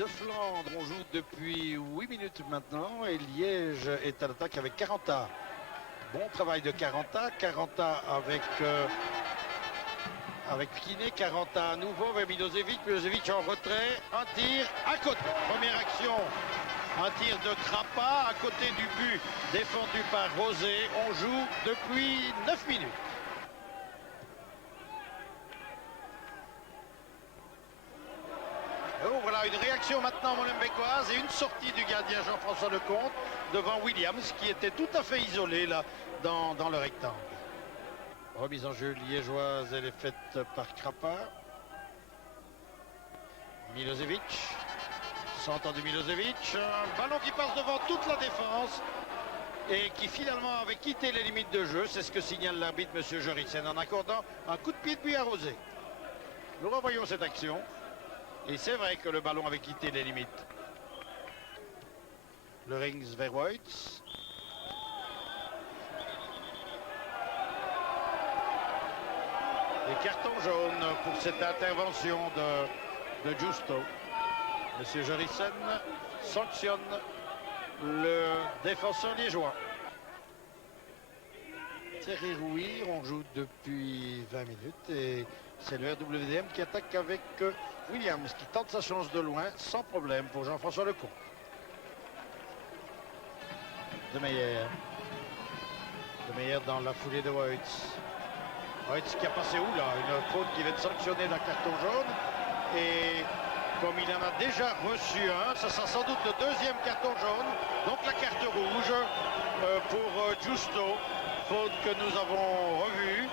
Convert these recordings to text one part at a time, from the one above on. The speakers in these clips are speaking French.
de Flandre. On joue depuis 8 minutes maintenant et Liège est à l'attaque avec Caranta. Bon travail de Caranta. Caranta avec Kiné. Caranta à nouveau vers Milosevic. Milosevic en retrait. Un tir à côté. Première action. Un tir de Krapa à côté du but défendu par Rosé. On joue depuis 9 minutes. Oh, voilà une réaction maintenant molenbeekoise et une sortie du gardien Jean-François Lecomte devant Williams qui était tout à fait isolé là dans le rectangle. Remise en jeu liégeoise, elle est faite par Krapa. Milosevic, centre de Milosevic, un ballon qui passe devant toute la défense et qui finalement avait quitté les limites de jeu. C'est ce que signale l'arbitre M. Jorissen en accordant un coup de pied de but à Rosé. Nous revoyons cette action. Et c'est vrai que le ballon avait quitté les limites. Le Rings vers Woyts. Et carton jaune pour cette intervention de Justo. Monsieur Jorissen sanctionne le défenseur liégeois. Thierry Rouir, on joue depuis 20 minutes et c'est le RWDM qui attaque avec Williams qui tente sa chance de loin sans problème pour Jean-François Lecomte. De Meyer dans la foulée de Woyts. Woyts qui a passé où là? Une faute qui vient de sanctionner d'un carton jaune. Et comme il en a déjà reçu un, ça sera sans doute le deuxième carton jaune. Donc la carte rouge pour Justo. Faute que nous avons revue.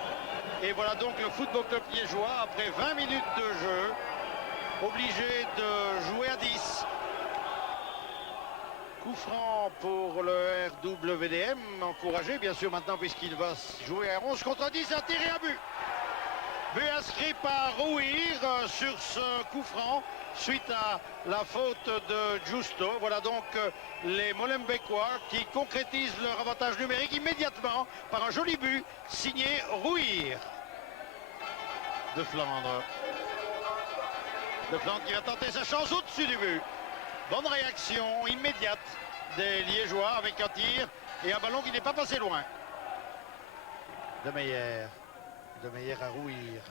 Et voilà donc le Football Club liégeois, après 20 minutes de jeu, obligé de jouer à 10. Coup franc pour le RWDM, encouragé bien sûr maintenant puisqu'il va jouer à 11 contre 10, un tir et un but. But inscrit par Rouir sur ce coup franc suite à la faute de Justo. Voilà donc les Molenbeekois qui concrétisent leur avantage numérique immédiatement par un joli but signé Rouir. De Flandre. De Flandre qui va tenter sa chance au-dessus du but. Bonne réaction immédiate des Liégeois avec un tir et un ballon qui n'est pas passé loin. De Meyer à Rouir.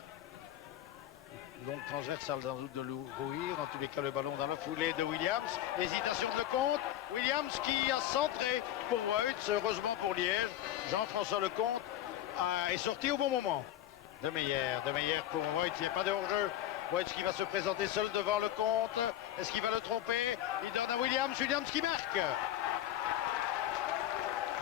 Longue transversale dans le doute de Rouir. En tous les cas, le ballon dans la foulée de Williams. Hésitation de Lecomte. Williams qui a centré pour Woyts. Heureusement pour Liège. Jean-François Lecomte est sorti au bon moment. De Meyer pour Woyts. Il n'y a pas de hors-jeu. Woyts qui va se présenter seul devant Lecomte. Est-ce qu'il va le tromper? Il donne à Williams. Williams qui marque.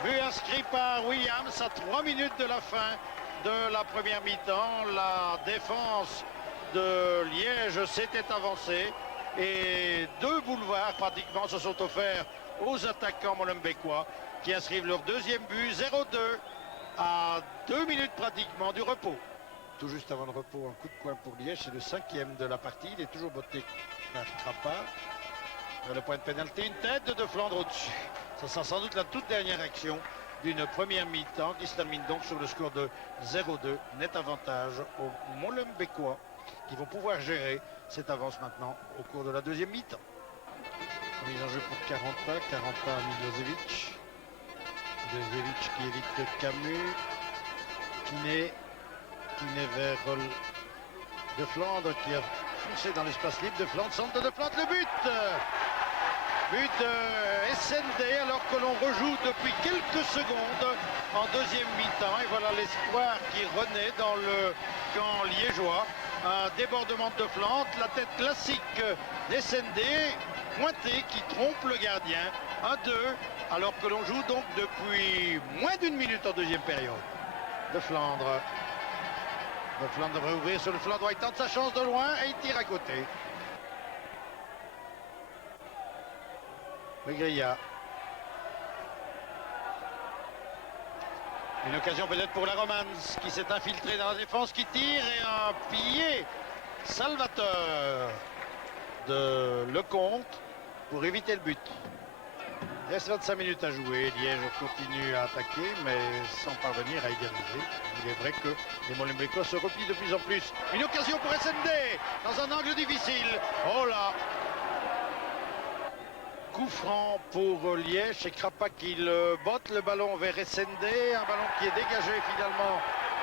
But inscrit par Williams à 3 minutes de la fin de la première mi-temps. La défense de Liège s'était avancée et 2 boulevards pratiquement se sont offerts aux attaquants molenbeekois qui inscrivent leur deuxième but, 0-2 à 2 minutes pratiquement du repos. Tout juste avant le repos, un coup de coin pour Liège, c'est le 5e de la partie. Il est toujours botté par Krapa. Vers le point de pénalty, une tête de Flandre au-dessus. Ça sera sans doute la toute dernière action d'une première mi-temps qui se termine donc sur le score de 0-2. Net avantage aux Molenbeekois qui vont pouvoir gérer cette avance maintenant au cours de la deuxième mi-temps. Mise en jeu pour Caranta à Milosevic. Milosevic qui évite Camus. Kiné vers De Flandre qui a foncé dans l'espace libre. De Flandre, centre de Flandre, le but! But de SND alors que l'on rejoue depuis quelques secondes en deuxième mi-temps. Et voilà l'espoir qui renaît dans le camp liégeois. Un débordement de Flandre, la tête classique d'SND, pointée qui trompe le gardien. 1-2 alors que l'on joue donc depuis moins d'une minute en deuxième période. De Flandre. De Flandre devrait ouvrir sur le flanc droit. Il tente sa chance de loin et il tire à côté. Megria. Une occasion peut-être pour la Romance qui s'est infiltrée dans la défense, qui tire et un pied salvateur de Lecomte pour éviter le but. Il reste 25 minutes à jouer. Liège continue à attaquer mais sans parvenir à égaliser. Il est vrai que les Molenbeekois se replient de plus en plus. Une occasion pour SND dans un angle difficile. Oh là! coup franc pour Liège. C'est Krapa qui le botte le ballon vers SND. Un ballon qui est dégagé finalement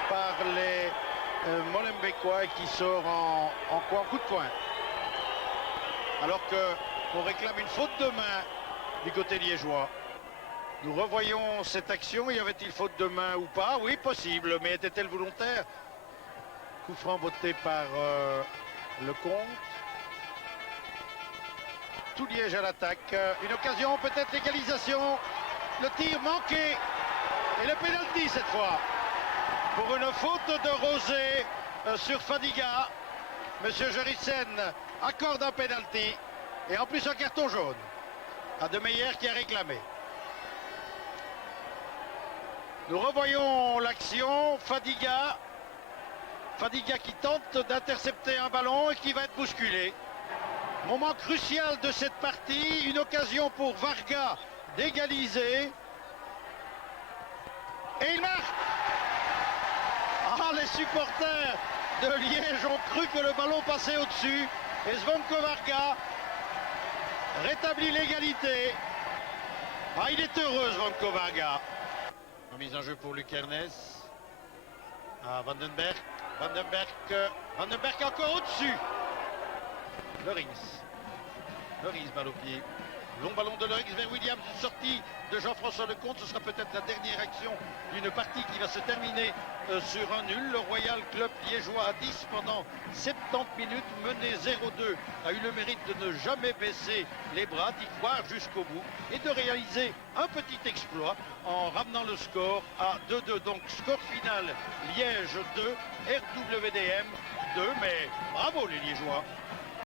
par les Molenbeekois et qui sort en coup de poing. Alors qu'on réclame une faute de main du côté liégeois. Nous revoyons cette action. Y avait-il faute de main ou pas? Oui, possible, mais était-elle volontaire? Coup franc botté par Lecomte. Tout Liège à l'attaque. Une occasion, peut-être l'égalisation. Le tir manqué. Et le pénalty cette fois. Pour une faute de Rosé sur Fadiga. Monsieur Jerissen accorde un pénalty. Et en plus un carton jaune à De Meyer qui a réclamé. Nous revoyons l'action. Fadiga qui tente d'intercepter un ballon et qui va être bousculé. Moment crucial de cette partie, une occasion pour Varga d'égaliser. Et il marque. Ah, les supporters de Liège ont cru que le ballon passait au-dessus. Et Zvonko Varga rétablit l'égalité. Ah, il est heureux, Zvonko Varga. Mise en jeu pour Luc Ernest. Ah, Vandenberg encore au-dessus. Loris balle au pied. Long ballon de Loris vers Williams, une sortie de Jean-François Lecomte. Ce sera peut-être la dernière action d'une partie qui va se terminer sur un nul. Le Royal Club liégeois à 10 pendant 70 minutes, mené 0-2, a eu le mérite de ne jamais baisser les bras, d'y croire jusqu'au bout et de réaliser un petit exploit en ramenant le score à 2-2. Donc score final Liège 2, RWDM 2, mais bravo les Liégeois.